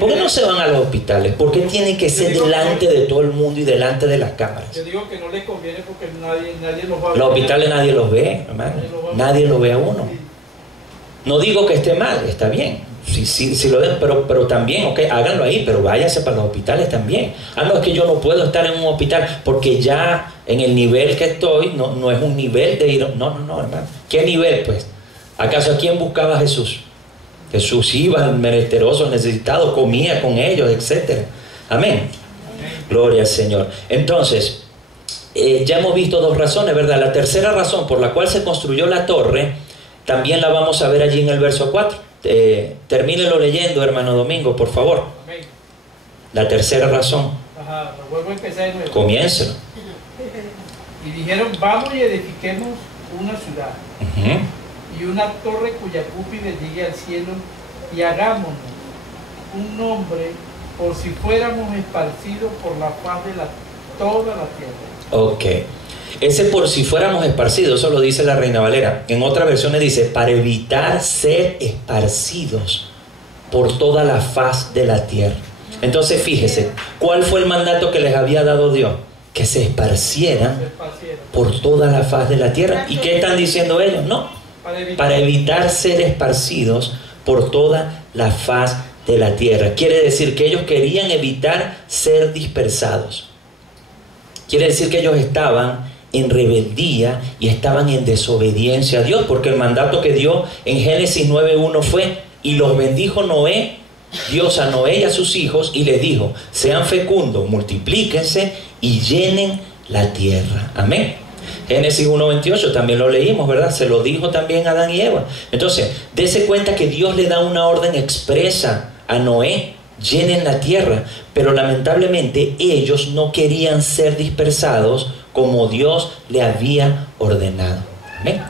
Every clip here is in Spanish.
¿Por qué no se van a los hospitales? ¿Por qué tiene que ser delante de todo el mundo y delante de las cámaras? Yo digo que no les conviene porque nadie los va a ver. Los hospitales nadie los ve, hermano. Nadie lo ve a uno. No digo que esté mal, está bien. Si lo ven, pero también, ok, háganlo ahí, pero váyanse para los hospitales también. Ah, no, es que yo no puedo estar en un hospital porque ya en el nivel que estoy no es un nivel de ir. No, hermano. ¿Qué nivel, pues? ¿Acaso a quién buscaba Jesús? Jesús iba al menesteroso, necesitado, comía con ellos, etc. Amén. Gloria al Señor. Entonces, ya hemos visto dos razones, ¿verdad? La tercera razón por la cual se construyó la torre, también la vamos a ver allí en el verso 4. Termínelo leyendo, hermano Domingo, por favor. Amén. La tercera razón. Ajá, lo vuelvo a empezar de nuevo. Comiéncelo. Y dijeron, vamos y edifiquemos una ciudad y una torre cuya cúspide llegue al cielo, y hagámonos un nombre por si fuéramos esparcidos por la faz de toda la tierra. Ok. Ese por si fuéramos esparcidos, eso lo dice la Reina Valera. En otras versiones dice, para evitar ser esparcidos por toda la faz de la tierra. Entonces fíjese, ¿cuál fue el mandato que les había dado Dios? Que se esparcieran por toda la faz de la tierra. ¿Y qué están diciendo ellos? No, para evitar ser esparcidos por toda la faz de la tierra. Quiere decir que ellos querían evitar ser dispersados. Quiere decir que ellos estaban en rebeldía y estaban en desobediencia a Dios, porque el mandato que dio en Génesis 9:1 fue: y los bendijo Noé, Dios a Noé y a sus hijos, y les dijo: sean fecundos, multiplíquense y llenen la tierra. Amén. Génesis 1:28 también lo leímos, ¿verdad? Se lo dijo también a Adán y Eva. Entonces, dése cuenta que Dios le da una orden expresa a Noé: llenen la tierra. Pero lamentablemente ellos no querían ser dispersados como Dios le había ordenado. Amén.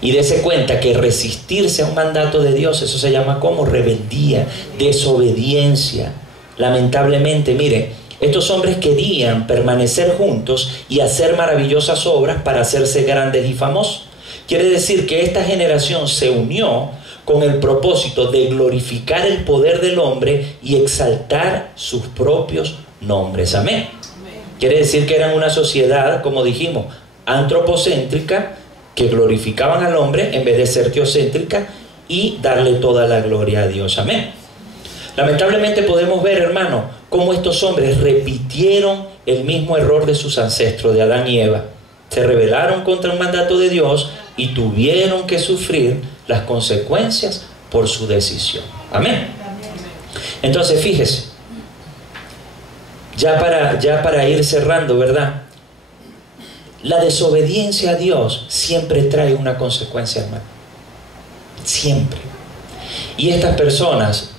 Y dése cuenta que resistirse a un mandato de Dios, eso se llama como rebeldía, desobediencia. Lamentablemente, mire, estos hombres querían permanecer juntos y hacer maravillosas obras para hacerse grandes y famosos. Quiere decir que esta generación se unió con el propósito de glorificar el poder del hombre y exaltar sus propios nombres. Amén. Quiere decir que eran una sociedad, como dijimos, antropocéntrica, que glorificaban al hombre en vez de ser teocéntrica y darle toda la gloria a Dios. Amén. Lamentablemente podemos ver, hermano, cómo estos hombres repitieron el mismo error de sus ancestros, de Adán y Eva. Se rebelaron contra un mandato de Dios y tuvieron que sufrir las consecuencias por su decisión. Amén. Entonces, fíjese, ya para ir cerrando, ¿verdad? La desobediencia a Dios siempre trae una consecuencia, hermano. Siempre. Y estas personas,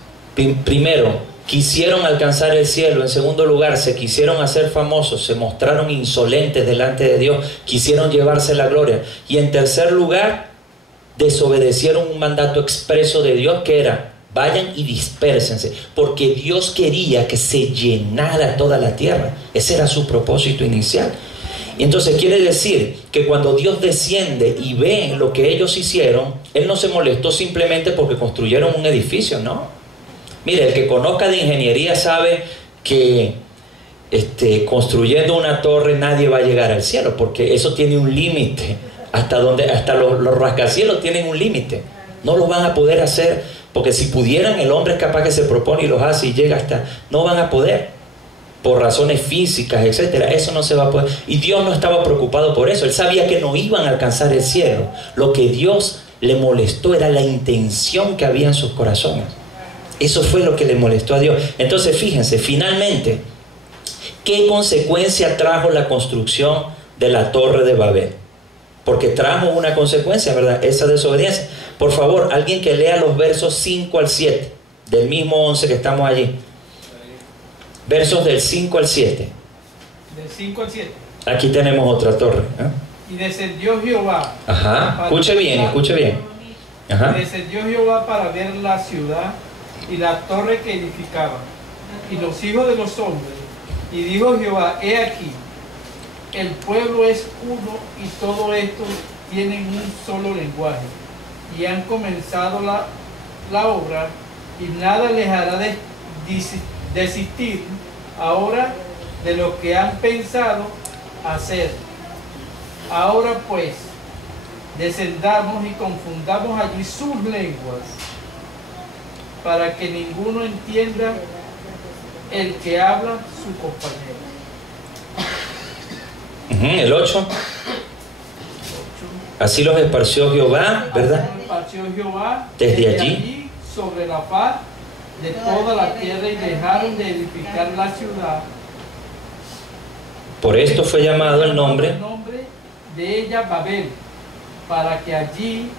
primero, quisieron alcanzar el cielo. En segundo lugar, se quisieron hacer famosos, se mostraron insolentes delante de Dios, quisieron llevarse la gloria. Y en tercer lugar, desobedecieron un mandato expreso de Dios, que era: vayan y dispérsense, porque Dios quería que se llenara toda la tierra. Ese era su propósito inicial. Y entonces quiere decir que cuando Dios desciende y ve lo que ellos hicieron, Él no se molestó simplemente porque construyeron un edificio, no. Mire, el que conozca de ingeniería sabe que construyendo una torre nadie va a llegar al cielo, porque eso tiene un límite. Hasta los rascacielos tienen un límite. No lo van a poder hacer, porque si pudieran, el hombre es capaz que se propone y los hace y llega hasta... No van a poder, por razones físicas, etcétera. Eso no se va a poder. Y Dios no estaba preocupado por eso. Él sabía que no iban a alcanzar el cielo. Lo que Dios le molestó era la intención que había en sus corazones. Eso fue lo que le molestó a Dios. Entonces, fíjense, finalmente, ¿qué consecuencia trajo la construcción de la Torre de Babel? Porque trajo una consecuencia, ¿verdad? Esa desobediencia. Por favor, alguien que lea los versos 5 al 7, del mismo 11 que estamos allí. Versos del 5 al 7. Del 5 al 7. Aquí tenemos otra torre, ¿eh? Y descendió Jehová. Ajá, escuche bien, escuche bien. Ajá. Y descendió Jehová para ver la ciudad y la torre que edificaban, y los hijos de los hombres. Y dijo Jehová: he aquí, el pueblo es uno, y todo esto tienen un solo lenguaje, y han comenzado la obra, y nada les hará desistir ahora de lo que han pensado hacer. Ahora pues, descendamos y confundamos allí sus lenguas, para que ninguno entienda el que habla su compañero. El 8. Así los esparció Jehová, ¿verdad? Así los esparció Jehová desde allí sobre la faz de toda la tierra, y dejaron de edificar la ciudad. Por esto fue llamado el nombre de ella Babel, para que allí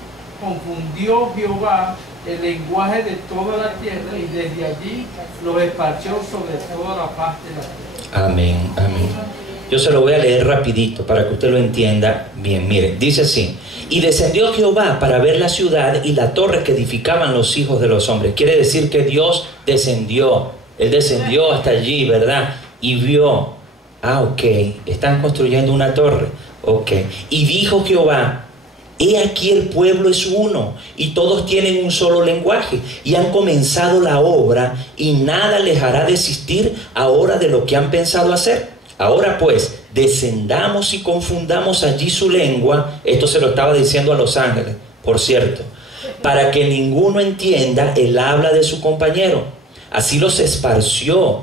confundió Jehová el lenguaje de toda la tierra, y desde allí los esparció sobre toda la faz de la tierra. Amén, amén. Yo se lo voy a leer rapidito para que usted lo entienda bien. Miren, dice así: y descendió Jehová para ver la ciudad y la torre que edificaban los hijos de los hombres. Quiere decir que Dios descendió. Él descendió hasta allí, ¿verdad? Y vio, ok, están construyendo una torre. Ok. Y dijo Jehová: he aquí el pueblo es uno, y todos tienen un solo lenguaje, y han comenzado la obra, y nada les hará desistir ahora de lo que han pensado hacer. Ahora pues, descendamos y confundamos allí su lengua. Esto se lo estaba diciendo a los ángeles, por cierto, para que ninguno entienda el habla de su compañero. Así los esparció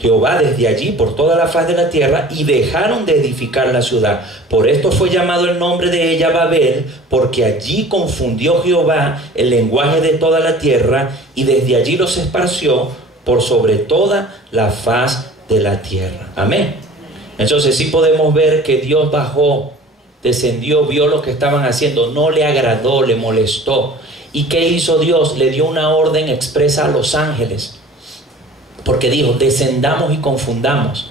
Jehová desde allí por toda la faz de la tierra, y dejaron de edificar la ciudad. Por esto fue llamado el nombre de ella Babel, porque allí confundió Jehová el lenguaje de toda la tierra, y desde allí los esparció por sobre toda la faz de la tierra. Amén. Entonces sí podemos ver que Dios bajó, descendió, vio lo que estaban haciendo, no le agradó, le molestó. ¿Y qué hizo Dios? Le dio una orden expresa a los ángeles, porque dijo: descendamos y confundamos.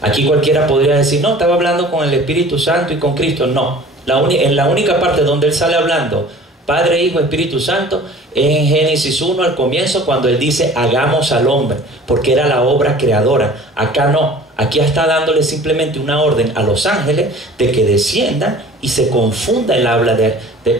Aquí cualquiera podría decir: no, estaba hablando con el Espíritu Santo y con Cristo. No, en la única parte donde él sale hablando Padre, Hijo, Espíritu Santo es en Génesis 1 al comienzo, cuando él dice hagamos al hombre, porque era la obra creadora. Acá no, aquí está dándole simplemente una orden a los ángeles de que desciendan y se confunda el habla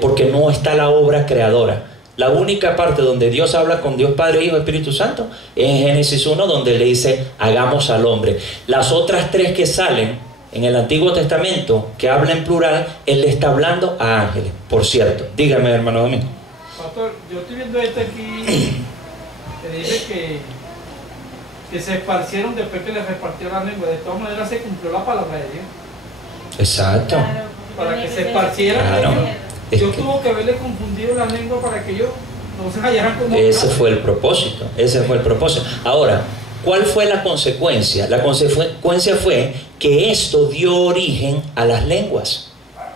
porque no está la obra creadora. La única parte donde Dios habla con Dios Padre, Hijo, Espíritu Santo es en Génesis 1, donde le dice hagamos al hombre. Las otras tres que salen en el Antiguo Testamento, que habla en plural, él le está hablando a ángeles. Por cierto, dígame, hermano Domingo. Pastor, yo estoy viendo esto aquí, que dice que se esparcieron después que les repartió la lengua. De todas maneras se cumplió la palabra de Dios. Exacto. Para que se esparcieran. Claro. Yo tuvo que haberle confundido la lengua para que ellos no se hallaran como... Ese fue el propósito, ese fue el propósito. Ahora, ¿cuál fue la consecuencia? La consecuencia fue que esto dio origen a las lenguas,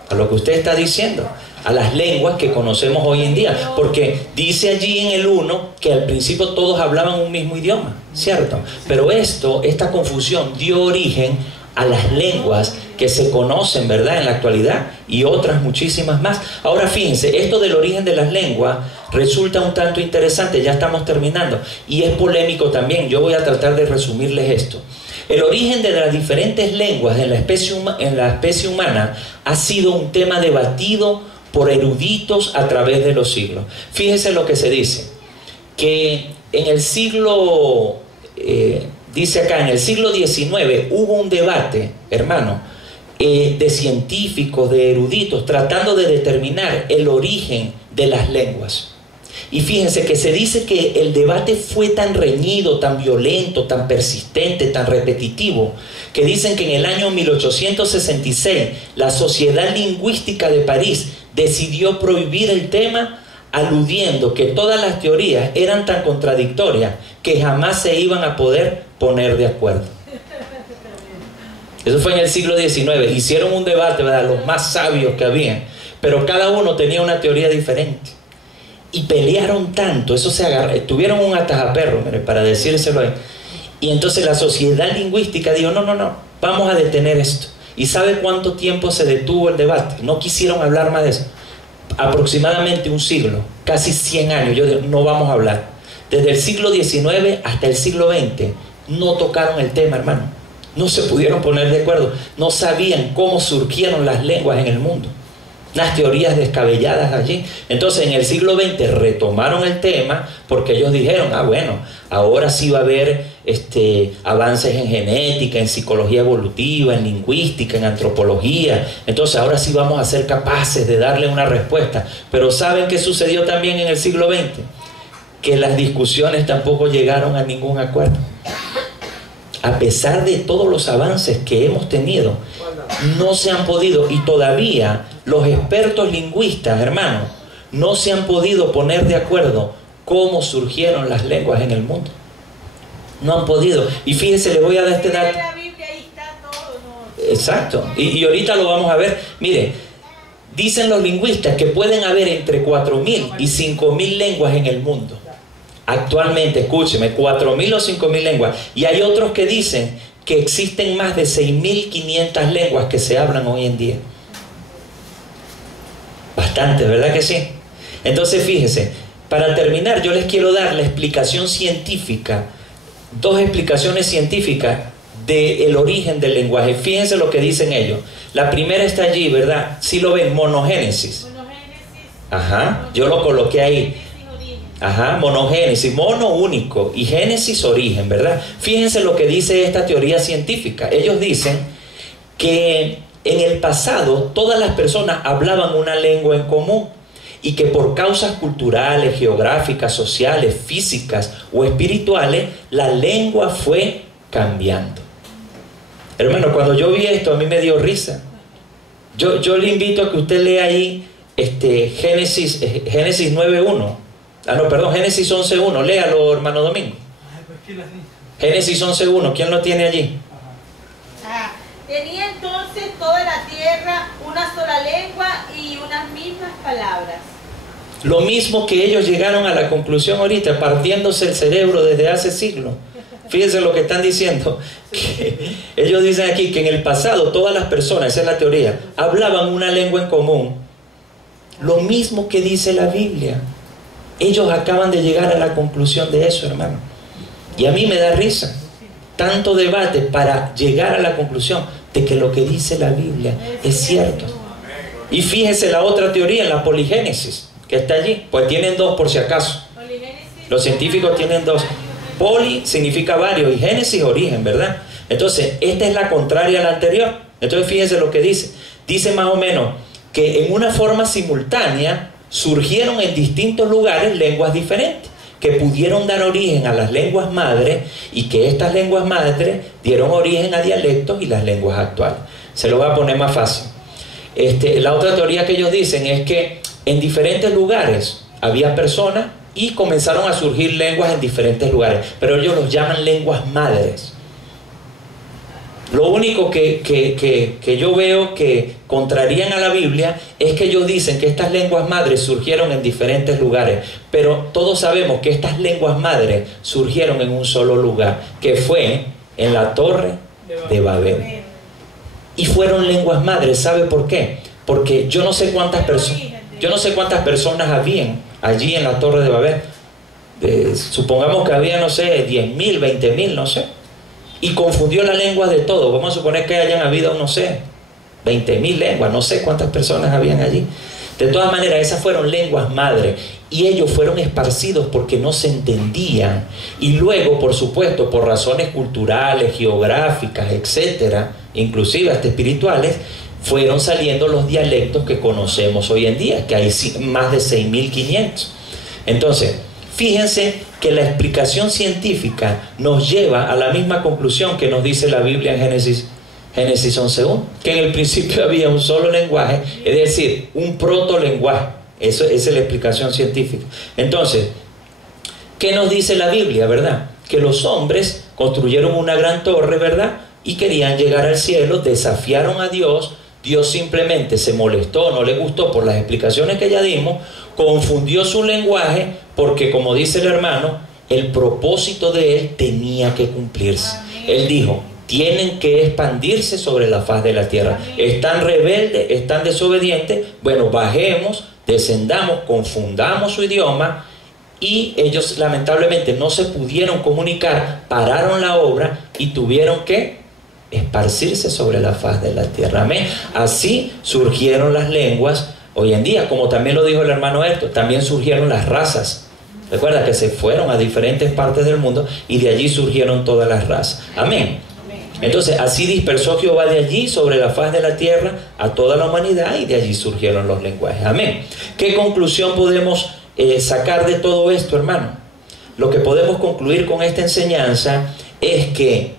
a lo que usted está diciendo, a las lenguas que conocemos hoy en día, porque dice allí en el 1 que al principio todos hablaban un mismo idioma, ¿cierto? Pero esta confusión dio origen a las lenguas que se conocen, ¿verdad?, en la actualidad, y otras muchísimas más. Ahora fíjense, esto del origen de las lenguas resulta un tanto interesante. Ya estamos terminando y es polémico también. Yo voy a tratar de resumirles esto. El origen de las diferentes lenguas en la especie humana ha sido un tema debatido por eruditos a través de los siglos. Fíjense lo que se dice, que en el siglo dice acá, en el siglo XIX hubo un debate, hermano, de científicos, de eruditos, tratando de determinar el origen de las lenguas. Y fíjense que se dice que el debate fue tan reñido, tan violento, tan persistente, tan repetitivo, que dicen que en el año 1866 la Sociedad Lingüística de París decidió prohibir el tema, aludiendo que todas las teorías eran tan contradictorias que jamás se iban a poder poner de acuerdo. Eso fue en el siglo XIX. Hicieron un debate, ¿verdad?, los más sabios que habían, pero cada uno tenía una teoría diferente. Y pelearon tanto, tuvieron un atajaperro, mire, para decírselo ahí. Y entonces la Sociedad Lingüística dijo, no, vamos a detener esto. ¿Y sabe cuánto tiempo se detuvo el debate? No quisieron hablar más de eso. Aproximadamente un siglo, casi 100 años. Yo digo, no vamos a hablar. Desde el siglo XIX hasta el siglo XX no tocaron el tema, hermano. No se pudieron poner de acuerdo. No sabían cómo surgieron las lenguas en el mundo. unas teorías descabelladas allí. Entonces en el siglo XX retomaron el tema porque ellos dijeron, bueno, ahora sí va a haber avances en genética, en psicología evolutiva, en lingüística, en antropología. Entonces ahora sí vamos a ser capaces de darle una respuesta. Pero ¿saben qué sucedió también en el siglo XX? Que las discusiones tampoco llegaron a ningún acuerdo. A pesar de todos los avances que hemos tenido, no se han podido, y todavía los expertos lingüistas, hermanos, no se han podido poner de acuerdo cómo surgieron las lenguas en el mundo. No han podido. Y fíjese, le voy a dar este dato. Exacto. Y ahorita lo vamos a ver. Mire, dicen los lingüistas que pueden haber entre 4.000 y 5.000 lenguas en el mundo. Actualmente, escúcheme, 4.000 o 5.000 lenguas. Y hay otros que dicen que existen más de 6.500 lenguas que se hablan hoy en día. Bastante, ¿verdad que sí? Entonces, fíjese, para terminar, yo les quiero dar la explicación científica, dos explicaciones científicas del origen del lenguaje. Fíjense lo que dicen ellos. La primera está allí, ¿verdad? Si lo ven, monogénesis. Ajá, yo lo coloqué ahí. Ajá, monogénesis, mono único y génesis origen, ¿verdad? Fíjense lo que dice esta teoría científica. Ellos dicen que en el pasado todas las personas hablaban una lengua en común y que por causas culturales, geográficas, sociales, físicas o espirituales, la lengua fue cambiando. Hermano, cuando yo vi esto a mí me dio risa. Yo le invito a que usted lea ahí Génesis 9.1. Génesis 11.1. Léalo, hermano Domingo. Génesis 11.1. ¿Quién lo tiene allí? Tenía entonces toda la tierra una sola lengua y unas mismas palabras. Lo mismo que ellos llegaron a la conclusión ahorita, partiéndose el cerebro desde hace siglos. Fíjense lo que están diciendo. Que ellos dicen aquí que en el pasado todas las personas, esa es la teoría, hablaban una lengua en común. Lo mismo que dice la Biblia. Ellos acaban de llegar a la conclusión de eso, hermano. Y a mí me da risa. Tanto debate para llegar a la conclusión de que lo que dice la Biblia es cierto. Y fíjese la otra teoría, la poligénesis, que está allí. Pues tienen dos por si acaso. Los científicos tienen dos. Poli significa varios y génesis origen, ¿verdad? Entonces, esta es la contraria a la anterior. Entonces, fíjense lo que dice. Dice más o menos que en una forma simultánea surgieron en distintos lugares lenguas diferentes que pudieron dar origen a las lenguas madres y que estas lenguas madres dieron origen a dialectos y las lenguas actuales. Se lo voy a poner más fácil. La otra teoría que ellos dicen es que en diferentes lugares había personas y comenzaron a surgir lenguas en diferentes lugares, pero ellos los llaman lenguas madres. Lo único que yo veo que contrarían a la Biblia es que ellos dicen que estas lenguas madres surgieron en diferentes lugares, pero todos sabemos que estas lenguas madres surgieron en un solo lugar, que fue en la Torre de Babel. Y fueron lenguas madres, ¿sabe por qué? Porque yo no sé cuántas personas habían allí en la Torre de Babel. Supongamos que había, no sé, 10.000, 20.000, no sé. Y confundió la lengua de todo. Vamos a suponer que hayan habido, no sé, 20.000 lenguas, no sé cuántas personas habían allí. De todas maneras, esas fueron lenguas madres y ellos fueron esparcidos porque no se entendían. Y luego, por supuesto, por razones culturales, geográficas, etcétera, inclusive hasta espirituales, fueron saliendo los dialectos que conocemos hoy en día, que hay más de 6.500. Entonces, fíjense que la explicación científica nos lleva a la misma conclusión que nos dice la Biblia en Génesis 11.1, que en el principio había un solo lenguaje, es decir, un protolenguaje. Esa es la explicación científica. Entonces, ¿qué nos dice la Biblia, verdad? Que los hombres construyeron una gran torre, ¿verdad? Y querían llegar al cielo, desafiaron a Dios. Dios simplemente se molestó, no le gustó por las explicaciones que ya dimos, confundió su lenguaje porque, como dice el hermano, el propósito de él tenía que cumplirse. Él dijo, tienen que expandirse sobre la faz de la tierra. Están rebeldes, están desobedientes. Bueno, bajemos, descendamos, confundamos su idioma. Y ellos lamentablemente no se pudieron comunicar, pararon la obra y tuvieron que esparcirse sobre la faz de la tierra. Amén. Así surgieron las lenguas hoy en día, como también lo dijo el hermano Héctor, también surgieron las razas. Recuerda que se fueron a diferentes partes del mundo y de allí surgieron todas las razas. Amén. Entonces, así dispersó Jehová de allí sobre la faz de la tierra a toda la humanidad y de allí surgieron los lenguajes. Amén. ¿Qué conclusión podemos sacar de todo esto, hermano? Lo que podemos concluir con esta enseñanza es que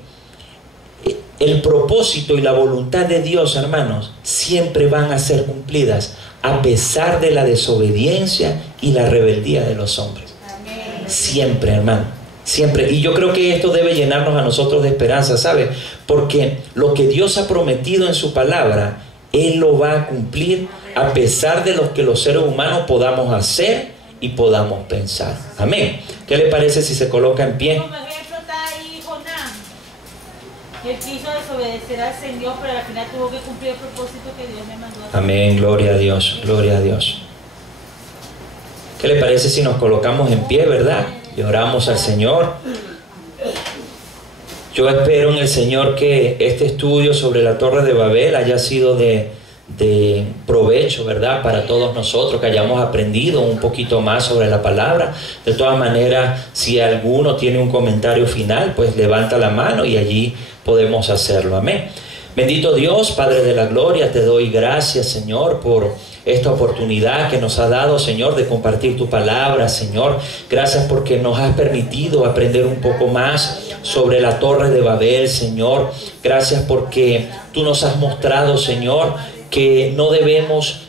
el propósito y la voluntad de Dios, hermanos, siempre van a ser cumplidas a pesar de la desobediencia y la rebeldía de los hombres. Siempre, hermano, siempre. Y yo creo que esto debe llenarnos a nosotros de esperanza, ¿sabe? Porque lo que Dios ha prometido en su palabra, Él lo va a cumplir a pesar de lo que los seres humanos podamos hacer y podamos pensar. Amén. ¿Qué le parece si se coloca en pie? Como ejemplo está ahí Jonás, que quiso desobedecer al Señor, pero al final tuvo que cumplir el propósito que Dios le mandó a hacer. Amén, gloria a Dios, gloria a Dios. ¿Qué le parece si nos colocamos en pie, verdad? Y oramos al Señor. Yo espero en el Señor que este estudio sobre la Torre de Babel haya sido de provecho, ¿verdad? Para todos nosotros, que hayamos aprendido un poquito más sobre la palabra. De todas maneras, si alguno tiene un comentario final, pues levanta la mano y allí podemos hacerlo. Amén. Bendito Dios, Padre de la gloria, te doy gracias, Señor, por esta oportunidad que nos ha dado, Señor, de compartir tu palabra, Señor. Gracias porque nos has permitido aprender un poco más sobre la Torre de Babel, Señor. Gracias porque tú nos has mostrado, Señor, que no debemos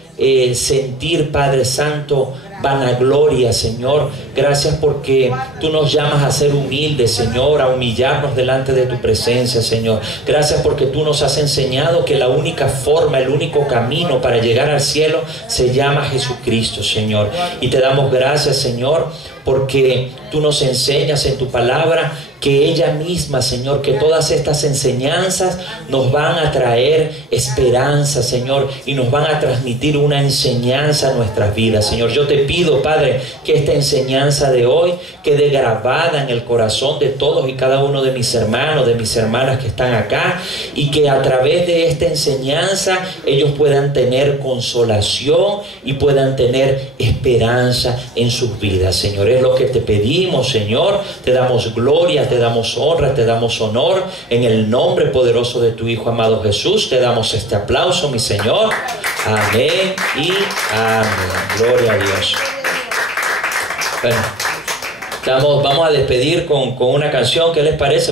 sentir, Padre Santo, vanagloria, Señor. Gracias porque tú nos llamas a ser humildes, Señor, a humillarnos delante de tu presencia, Señor. Gracias porque tú nos has enseñado que la única forma, el único camino para llegar al cielo se llama Jesucristo, Señor. Y te damos gracias, Señor, porque tú nos enseñas en tu palabra que ella misma, Señor, que todas estas enseñanzas nos van a traer esperanza, Señor, y nos van a transmitir una enseñanza a nuestras vidas, Señor. Yo te pido, Padre, que esta enseñanza de hoy quede grabada en el corazón de todos y cada uno de mis hermanos, de mis hermanas que están acá, y que a través de esta enseñanza ellos puedan tener consolación y puedan tener esperanza en sus vidas, Señor. Es lo que te pedimos, Señor. Te damos gloria, te damos honra, te damos honor en el nombre poderoso de tu Hijo amado Jesús. Te damos este aplauso, mi Señor. Amén y amén. Gloria a Dios. Bueno, vamos a despedir con una canción. ¿Qué les parece?